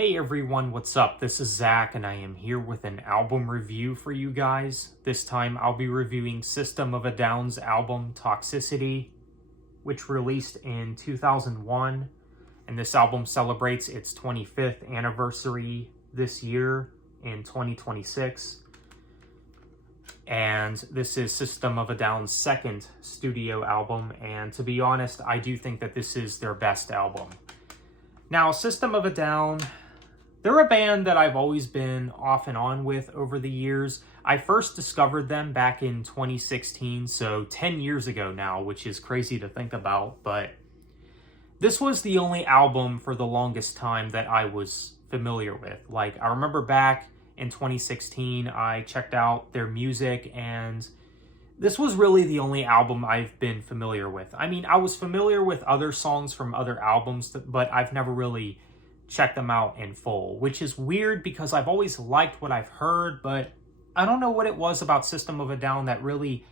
Hey everyone, what's up? This is Zach and I am here with an album review for you guys. This time I'll be reviewing System of a Down's album Toxicity, which released in 2001, and this album celebrates its 25th anniversary this year in 2026. And this is System of a Down's second studio album, and to be honest, I do think that this is their best album. Now, System of a Down, they're a band that I've always been off and on with over the years. I first discovered them back in 2016, so 10 years ago now, which is crazy to think about, but this was the only album for the longest time that I was familiar with. Like, I remember back in 2016, I checked out their music, and this was really the only album I've been familiar with. I mean, I was familiar with other songs from other albums, but I've never really checked them out in full, which is weird because I've always liked what I've heard, but I don't know what it was about System of a Down that really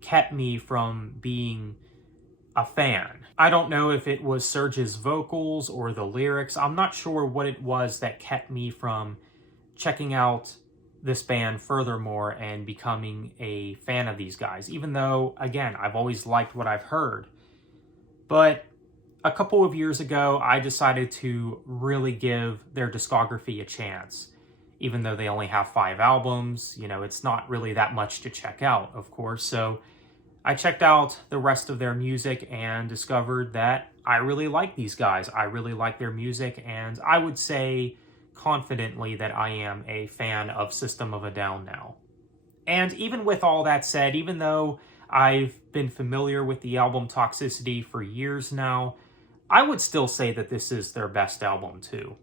kept me from being a fan. I don't know if it was Serge's vocals or the lyrics. I'm not sure what it was that kept me from checking out this band furthermore and becoming a fan of these guys, even though, again, I've always liked what I've heard. But a couple of years ago, I decided to really give their discography a chance. Even though they only have 5 albums, you know, it's not really that much to check out, of course. So I checked out the rest of their music and discovered that I really like these guys. I really like their music, and I would say confidently that I am a fan of System of a Down now. And even with all that said, even though I've been familiar with the album Toxicity for years now, I would still say that this is their best album too.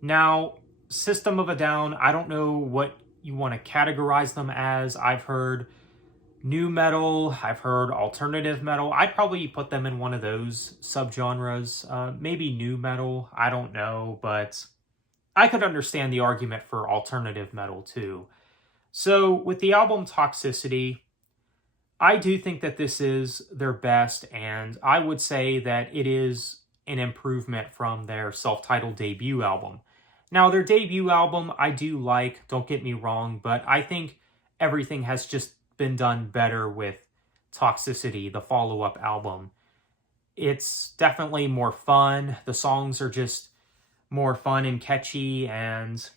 Now, System of a Down, I don't know what you want to categorize them as. I've heard new metal, I've heard alternative metal. I'd probably put them in one of those subgenres. Maybe new metal, I don't know, but I could understand the argument for alternative metal too. So with the album Toxicity, I do think that this is their best, and I would say that it is an improvement from their self-titled debut album. Now, their debut album I do like, don't get me wrong, but I think everything has just been done better with Toxicity, the follow-up album. It's definitely more fun. The songs are just more fun and catchy, and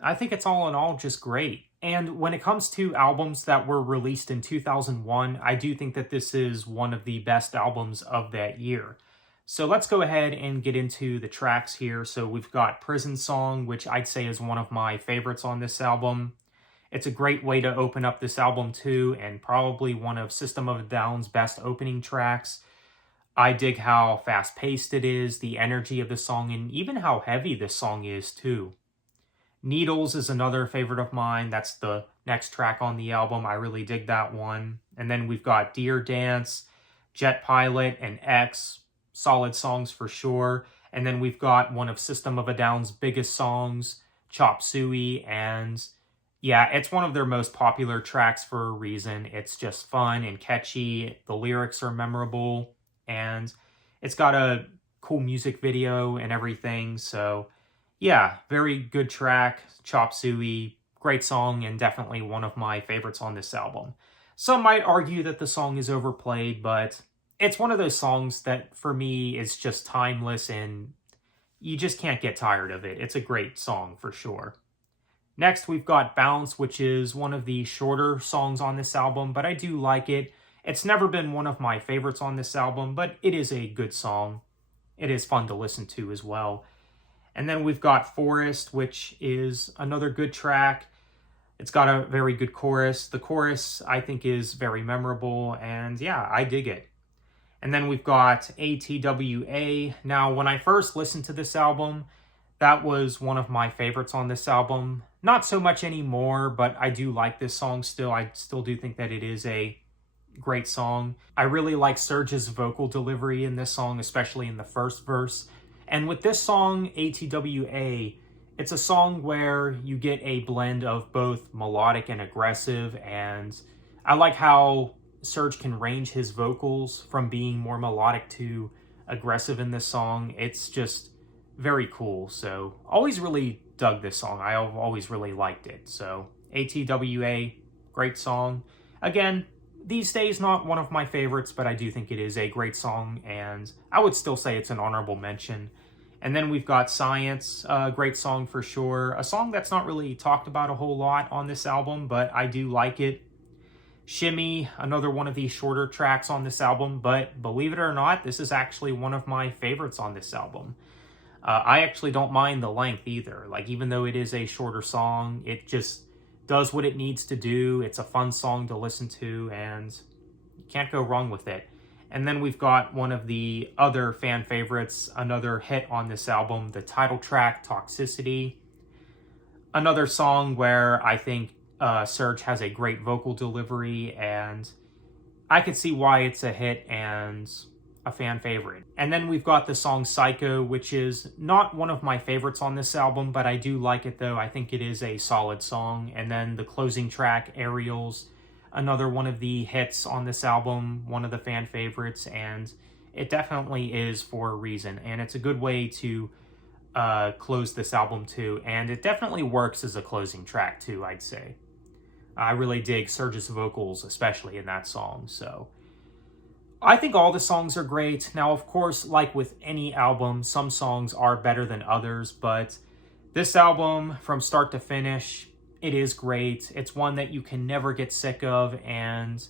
I think it's all in all just great. And when it comes to albums that were released in 2001, I do think that this is one of the best albums of that year. So let's go ahead and get into the tracks here. So we've got Prison Song, which I'd say is one of my favorites on this album. It's a great way to open up this album too, and probably one of System of a Down's best opening tracks. I dig how fast-paced it is, the energy of the song, and even how heavy this song is too. Needles is another favorite of mine. That's the next track on the album. I really dig that one. And then we've got Deer Dance, Jet Pilot, and X. Solid songs for sure. And then we've got one of System of a Down's biggest songs, Chop Suey. And yeah, it's one of their most popular tracks for a reason. It's just fun and catchy. The lyrics are memorable. And it's got a cool music video and everything. So yeah, very good track, Chop Suey, great song, and definitely one of my favorites on this album. Some might argue that the song is overplayed, but it's one of those songs that, for me, is just timeless, and you just can't get tired of it. It's a great song, for sure. Next, we've got Bounce, which is one of the shorter songs on this album, but I do like it. It's never been one of my favorites on this album, but it is a good song. It is fun to listen to as well. And then we've got Forest, which is another good track. It's got a very good chorus. The chorus, I think, is very memorable, and yeah, I dig it. And then we've got ATWA. Now, when I first listened to this album, that was one of my favorites on this album. Not so much anymore, but I do like this song still. I still do think that it is a great song. I really like Serge's vocal delivery in this song, especially in the first verse. And with this song, ATWA, it's a song where you get a blend of both melodic and aggressive, and I like how Serge can range his vocals from being more melodic to aggressive in this song. It's just very cool. So always really dug this song. I've always really liked it. So ATWA, great song. Again, these days not one of my favorites, but I do think it is a great song, and I would still say it's an honorable mention. And then we've got Science, a great song for sure. A song that's not really talked about a whole lot on this album, but I do like it. Shimmy, another one of the shorter tracks on this album, but believe it or not, this is actually one of my favorites on this album. I actually don't mind the length either. Like, even though it is a shorter song, it just does what it needs to do. It's a fun song to listen to, and you can't go wrong with it. And then we've got one of the other fan favorites, another hit on this album, the title track, Toxicity. Another song where I think Serj has a great vocal delivery, and I could see why it's a hit and a fan favorite. And then we've got the song Psycho, which is not one of my favorites on this album, but I do like it though. I think it is a solid song. And then the closing track, Aerials, another one of the hits on this album, one of the fan favorites, and it definitely is for a reason. And it's a good way to close this album too, and it definitely works as a closing track too, I'd say. I really dig Serj's vocals, especially in that song. So I think all the songs are great. Now, of course, like with any album, some songs are better than others, but this album, from start to finish, it is great. It's one that you can never get sick of, and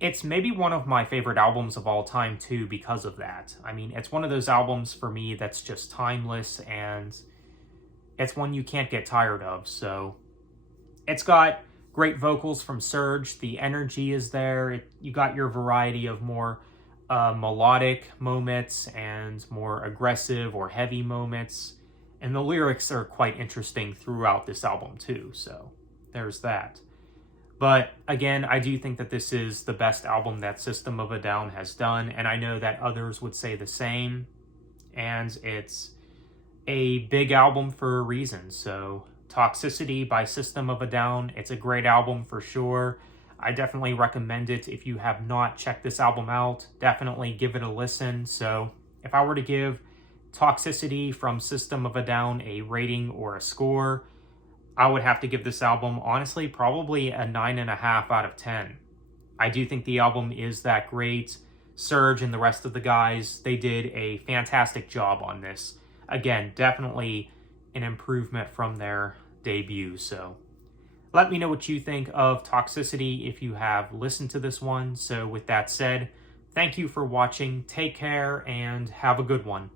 it's maybe one of my favorite albums of all time too because of that. I mean, it's one of those albums for me that's just timeless, and it's one you can't get tired of. So it's got great vocals from Serj. The energy is there. You got your variety of more melodic moments and more aggressive or heavy moments. And the lyrics are quite interesting throughout this album too. So there's that. But again, I do think that this is the best album that System of a Down has done. And I know that others would say the same. And it's a big album for a reason. So Toxicity by System of a Down. It's a great album for sure. I definitely recommend it. If you have not checked this album out, definitely give it a listen. So if I were to give Toxicity from System of a Down a rating or a score, I would have to give this album, honestly, probably a 9.5 out of 10. I do think the album is that great. Serj and the rest of the guys, they did a fantastic job on this. Again, definitely an improvement from their debut. So let me know what you think of Toxicity if you have listened to this one. So with that said, thank you for watching. Take care and have a good one.